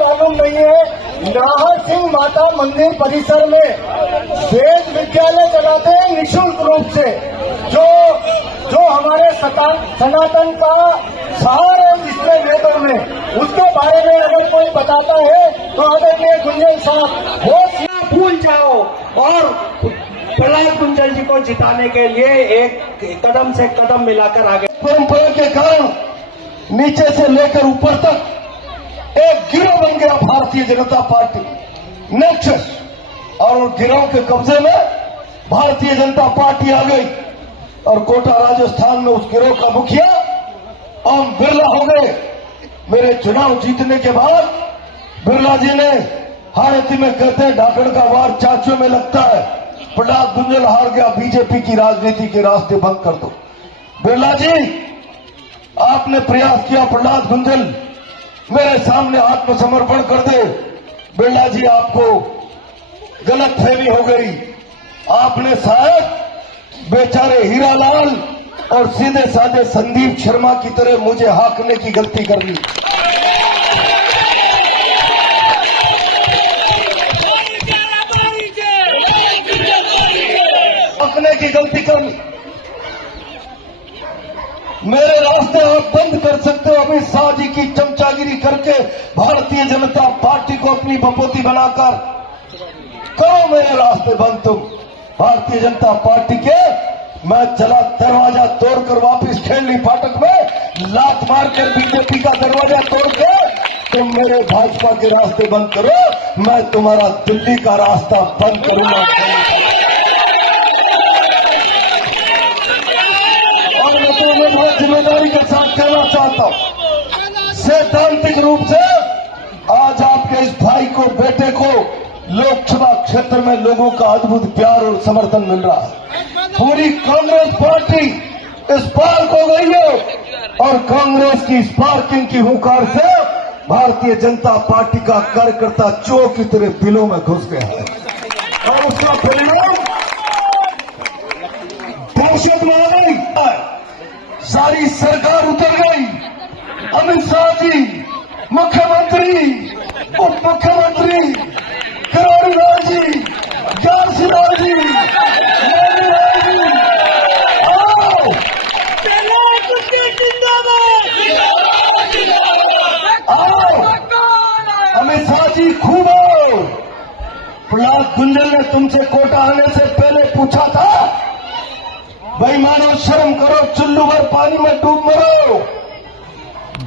मालूम नहीं है, नाहर सिंह माता मंदिर परिसर में वेद विद्यालय चलाते हैं निःशुल्क रूप से, जो हमारे सनातन का सार है जिसमें वेदों में, उसके बारे में अगर कोई बताता है तो आदरणीय गुंजन साहब वो भूल जाओ और प्रहलाद गुंजन जी को जिताने के लिए एक कदम से कदम मिलाकर आगे। परंपरा के कारण नीचे से लेकर ऊपर तक एक गिरोह बन गया भारतीय जनता पार्टी नेक्सस, और गिरोह के कब्जे में भारतीय जनता पार्टी आ गई और कोटा राजस्थान में उस गिरोह का मुखिया ओम बिरला हो गए। मेरे चुनाव जीतने के बाद बिरला जी ने हारती में कहते हैं ढाकड़ का वार चाचों में लगता है, प्रहलाद गुंजल हार गया, बीजेपी की राजनीति के रास्ते बंद कर दो। बिरला जी आपने प्रयास किया प्रहलाद गुंजल मेरे सामने आत्मसमर्पण कर दे। बिरला जी आपको गलत फहमी हो गई, आपने शायद बेचारे हीरालाल और सीधे साधे संदीप शर्मा की तरह मुझे हाकने की गलती कर ली। हाकने की गलती कर ली। मेरे रास्ते आप बंद कर सकते हो, अमित शाह जी की चमचागिरी करके भारतीय जनता पार्टी को अपनी बपोती बनाकर करो मेरे रास्ते बंद। तुम भारतीय जनता पार्टी के मैं चला दरवाजा तोड़कर वापस खेलनी फाटक में लात मारकर बीजेपी का दरवाजा तोड़ के तुम मेरे भाजपा के रास्ते बंद करो, मैं तुम्हारा दिल्ली का रास्ता बंद करूंगा। और मैं तुम्हें बहुत जिम्मेदारी के साथ कहना चाहता हूं, सैद्धांतिक रूप से आज आपके इस भाई को बेटे को लोकसभा क्षेत्र में लोगों का अद्भुत प्यार और समर्थन मिल रहा है। पूरी कांग्रेस पार्टी स्पार्क हो गई है और कांग्रेस की स्पार्किंग की हुंकार से भारतीय जनता पार्टी का कार्यकर्ता चोर की तरह दिलों में घुस गया है और उसका परिणाम दहशत में आ गई, सारी सरकार उतर गई। अमित शाह जी, मुख्यमंत्री, उप मुख्यमंत्री करोड़ीलाल जी, ज्ञानसिंह जी, अमित शाह जी खूब हो। प्रहलाद गुंजल ने तुमसे कोटा आने से पहले पूछा था, भाई मानो शर्म करो, चुल्लू भर पानी में डूब मरो।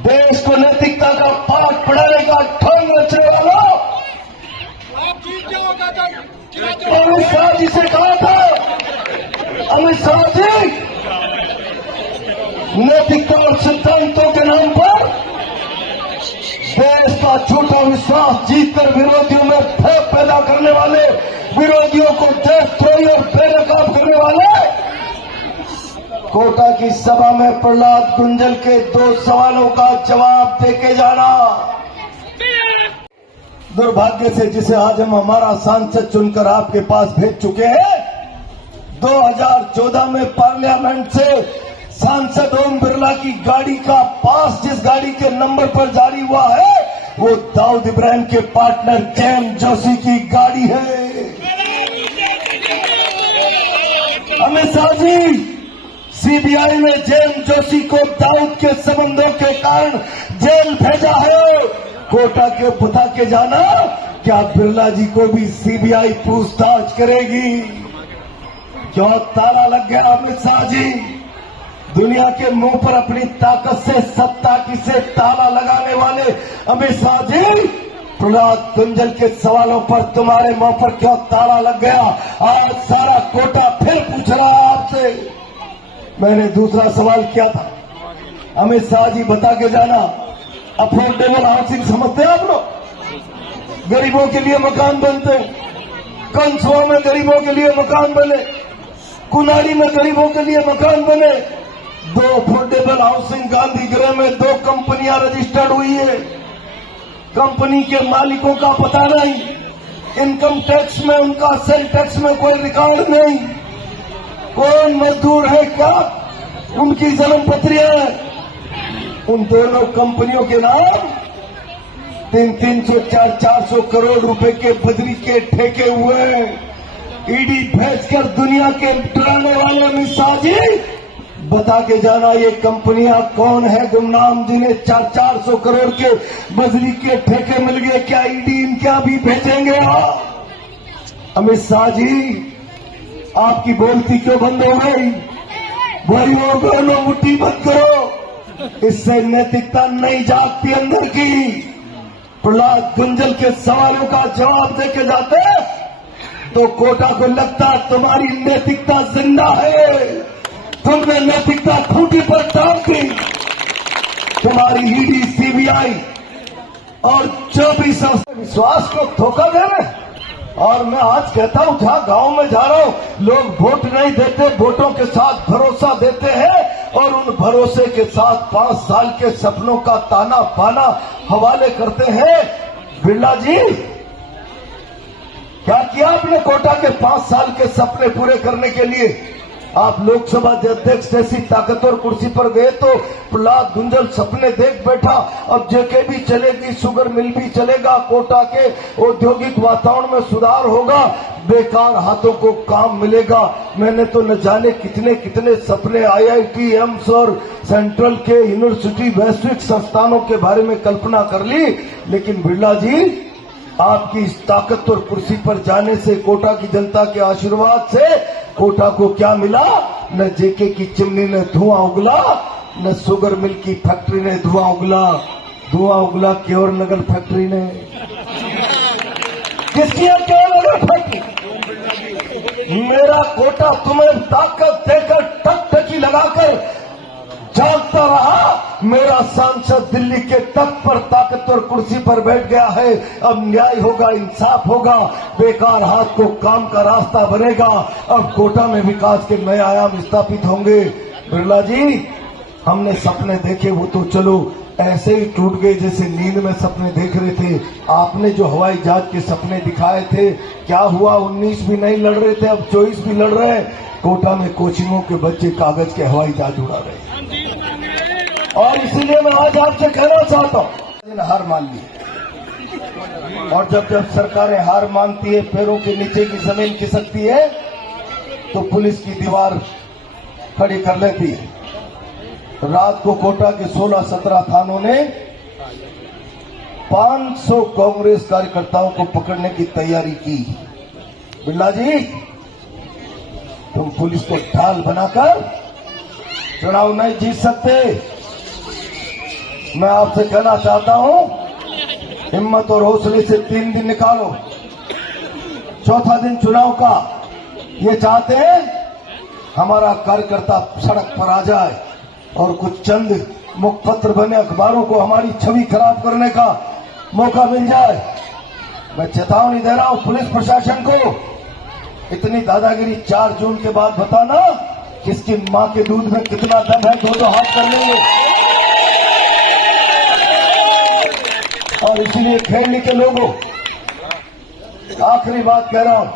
देश को नैतिकता का पाठ पढ़ाने का ठंग रचने वालों, अमित शाह जी से कहा था, अमित शाह जी नैतिकता और सिद्धांतों के नाम पर देश का झूठा विश्वास जीतकर विरोधियों में भय पैदा करने वाले, विरोधियों को देशद्रोही और बेनकाब करने वाले कोटा की सभा में प्रहलाद गुंजल के 2 सवालों का जवाब देके जाना। दुर्भाग्य से जिसे आज हम हमारा सांसद चुनकर आपके पास भेज चुके हैं, 2014 में पार्लियामेंट से सांसद ओम बिरला की गाड़ी का पास जिस गाड़ी के नंबर पर जारी हुआ है वो दाऊद इब्राहिम के पार्टनर जैन जोशी की गाड़ी है। अमित शाह जी, सीबीआई ने जैन जोशी को दाऊद के संबंधों के कारण जेल भेजा है। कोटा के बता के जाना, क्या बिरला जी को भी सीबीआई पूछताछ करेगी? क्यों ताला लग गया अमित शाह जी? दुनिया के मुंह पर अपनी ताकत से, सत्ता की से ताला लगाने वाले अमित शाह जी, प्रहलाद गुंजल के सवालों पर तुम्हारे मुंह पर क्यों ताला लग गया? आज सारा कोटा फिर पूछ रहा है आपसे। मैंने दूसरा सवाल किया था, अमित शाह जी बता के जाना, अफोर्डेबल हाउसिंग समझते हैं आप लोग? गरीबों के लिए मकान बनते, कंसुआ में गरीबों के लिए मकान बने, कुनाड़ी में गरीबों के लिए मकान बने। 2 अफोर्डेबल हाउसिंग गांधी गृह में 2 कंपनियां रजिस्टर्ड हुई है। कंपनी के मालिकों का पता नहीं, इनकम टैक्स में, उनका सेल टैक्स में कोई रिकॉर्ड नहीं, कौन मजदूर है क्या, उनकी जन्म पत्रियां हैं। उन दोनों कंपनियों के नाम 300 400 करोड़ रुपए के बजरी के ठेके हुए। ईडी भेजकर दुनिया के डराने वाले अमित शाह जी बता के जाना ये कंपनियां कौन है गुमनाम जिन्हें 400 करोड़ के बजरी के ठेके मिल गए। क्या ईडी इनका भी भेजेंगे आप? अमित शाह जी आपकी बोलती क्यों बंद हो गई? भाइयों बहनों मुट्ठी बंद करो, इससे नैतिकता नहीं जागती अंदर की। प्रहलाद गुंजल के सवालों का जवाब देके जाते तो कोटा को लगता तुम्हारी नैतिकता जिंदा है, तुमने नैतिकता खूंटी पर टांग दी। तुम्हारी ईडी सीबीआई और 24 विश्वास को धोखा दे रहे। और मैं आज कहता हूं जहां गांव में जा रहा हूं, लोग वोट नहीं देते, वोटों के साथ भरोसा देते हैं और उन भरोसे के साथ 5 साल के सपनों का ताना बाना हवाले करते हैं। बिरला जी क्या किया आपने कोटा के 5 साल के सपने पूरे करने के लिए? आप लोकसभा अध्यक्ष जैसी ताकतवर कुर्सी पर गए तो प्रहलाद गुंजल सपने देख बैठा। अब जेके भी चलेगी, शुगर मिल भी चलेगा, कोटा के औद्योगिक वातावरण में सुधार होगा, बेकार हाथों को काम मिलेगा। मैंने तो न जाने कितने कितने सपने आईआईटी, एम्स और सेंट्रल के यूनिवर्सिटी वैश्विक संस्थानों के बारे में कल्पना कर ली। लेकिन बिरला जी आपकी इस ताकतवर कुर्सी पर जाने से, कोटा की जनता के आशीर्वाद से कोटा को क्या मिला? न जेके की चिमनी ने धुआं उगला, न शुगर मिल की फैक्ट्री ने धुआं उगला केवल नगर फैक्ट्री ने। किसकी है केवल नगर फैक्ट्री? मेरा कोटा तुम्हें ताकत देकर टकटकी लगाकर जागता रहा। मेरा सांसद दिल्ली के तख्त पर ताकतवर कुर्सी पर बैठ गया है। अब न्याय होगा, इंसाफ होगा, बेकार हाथ को काम का रास्ता बनेगा। अब कोटा में विकास के नए आयाम स्थापित होंगे। बिरला जी हमने सपने देखे वो तो चलो ऐसे ही टूट गए जैसे नींद में सपने देख रहे थे। आपने जो हवाई जहाज के सपने दिखाए थे क्या हुआ? 19 भी नहीं लड़ रहे थे, अब 24 भी लड़ रहे हैं। कोटा में कोचिंगों के बच्चे कागज के हवाई जहाज उड़ा रहे हैं। और इसीलिए मैं आज आपसे कहना चाहता हूं, हार मान ली। और जब जब सरकारें हार मानती है, पैरों के नीचे की जमीन खिसकती है, तो पुलिस की दीवार खड़ी कर लेती है। रात को कोटा के 16-17 थानों ने 500 कांग्रेस कार्यकर्ताओं को पकड़ने की तैयारी की। बिरला जी तुम पुलिस को ढाल बनाकर चुनाव नहीं जीत सकते। मैं आपसे कहना चाहता हूं, हिम्मत और हौसले से 3 दिन निकालो, 4था दिन चुनाव का। ये चाहते हैं हमारा कार्यकर्ता सड़क पर आ जाए और कुछ चंद मुखपत्र बने अखबारों को हमारी छवि खराब करने का मौका मिल जाए। मैं चेतावनी दे रहा हूं पुलिस प्रशासन को, इतनी दादागिरी 4 जून के बाद बताना किसकी मां के दूध में कितना दम है, 2-2 हाथ कर लेंगे। और इसीलिए खेलने के लोगों, आखिरी बात कह रहा हूं,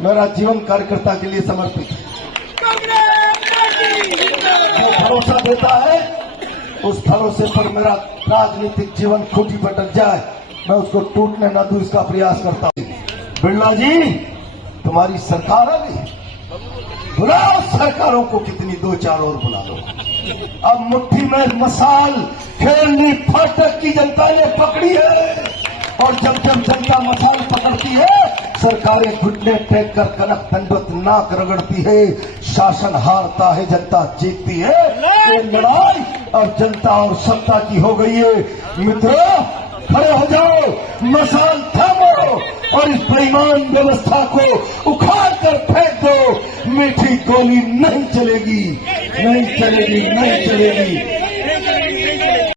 मेरा जीवन कार्यकर्ता के लिए समर्पित है। जो भरोसा देता है उस भरोसे पर मेरा राजनीतिक जीवन खूंटी पर डट जाए, मैं उसको टूटने न दूं, इसका प्रयास करता हूं। बिरला जी तुम्हारी सरकार आ गई, बुलाओ सरकारों को, कितनी 2-4 और बुला लो। अब मुट्ठी में मसाल खेलनी फाटक की जनता ने पकड़ी है। और जब जब जनता मसाल पकड़ती है, सरकारें घुटने टेक कर कनक दंडवत नाक रगड़ती है। शासन हारता है, जनता जीतती है। ये लड़ाई अब जनता और सत्ता की हो गई है। मित्रों खड़े हो जाओ, मसाल थामो और इस बेईमान व्यवस्था को उखाड़ कर फेंक दो। मीठी गोली नहीं चलेगी, नहीं चलेगी, नहीं चलेगी।